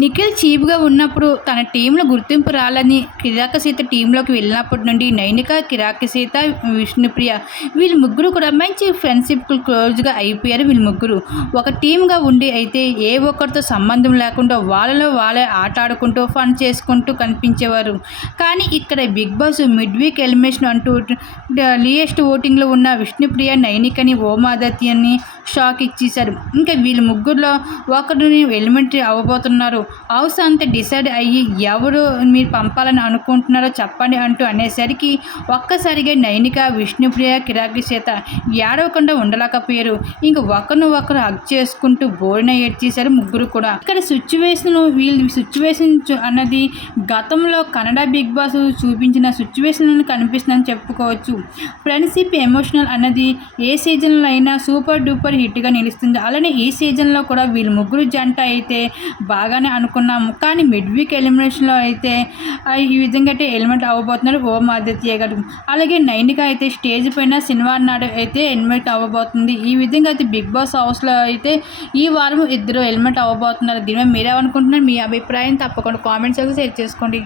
నిఖిల్ చీఫ్గా ఉన్నప్పుడు తన టీంలో గుర్తింపు రాలని కిరాక సీత టీంలోకి వెళ్ళినప్పటి నుండి నైనిక కిరాక సీత విష్ణుప్రియ వీళ్ళు ముగ్గురు కూడా మంచి ఫ్రెండ్షిప్ క్లోజ్గా అయిపోయారు వీళ్ళు ముగ్గురు. ఒక టీమ్గా ఉండి అయితే ఏ ఒక్కరితో సంబంధం లేకుండా వాళ్ళలో వాళ్ళే ఆట ఆడుకుంటూ ఫన్ చేసుకుంటూ కనిపించేవారు. కానీ ఇక్కడ Bigg Boss mid week elimination అంటూ లియెస్ట్ ఓటింగ్లో ఉన్న విష్ణుప్రియ నైనికని ఓమాదత్యని షాక్ ఇచ్చేశారు. ఇంకా వీళ్ళు ముగ్గురులో ఒకరిని ఎలిమెంటరీ అవ్వబోతున్నారు. హౌస్ అంతా డిసైడ్ అయ్యి ఎవరు మీరు పంపాలని అనుకుంటున్నారో చెప్పండి అంటూ అనేసరికి ఒక్కసారిగా నైనిక విష్ణుప్రియ కిరాకి చేత ఏడవకుండా ఉండలేకపోయారు. ఇంక ఒకరిని ఒకరు హక్ చేసుకుంటూ బోరిన ఏడ్చేశారు ముగ్గురు కూడా. ఇక్కడ సిచ్యువేషన్ వీళ్ళు సిచ్యువేషన్ అన్నది గతంలో కన్నడ బిగ్ బాస్ చూపించిన సిచ్యువేషన్ కనిపిస్తుందని చెప్పుకోవచ్చు. ఫ్రెండ్షిప్ ఎమోషనల్ అన్నది ఏ సీజన్లో అయినా సూపర్ డూపర్ హిట్గా నిలుస్తుంది. అలానే ఈ సీజన్లో కూడా వీళ్ళు ముగ్గురు జంట అయితే బాగానే అనుకున్నాము. కానీ మిడ్ వీక్ ఎలిమినేషన్లో అయితే ఈ విధంగా అయితే ఎలిమెంట్ అవ్వబోతున్నారు ఓం ఆదిత్య గారు. అలాగే నైనిక అయితే స్టేజ్ పైన శనివారం నాడు అయితే ఎలిమెంట్ అవ్వబోతుంది. ఈ విధంగా అయితే బిగ్ బాస్ హౌస్లో అయితే ఈ వారం ఇద్దరు ఎలిమెంట్ అవ్వబోతున్నారు. దీని మీద మీరేమనుకుంటున్నారు? మీ అభిప్రాయం తప్పకుండా కామెంట్స్ అయితే షేర్ చేసుకోండి.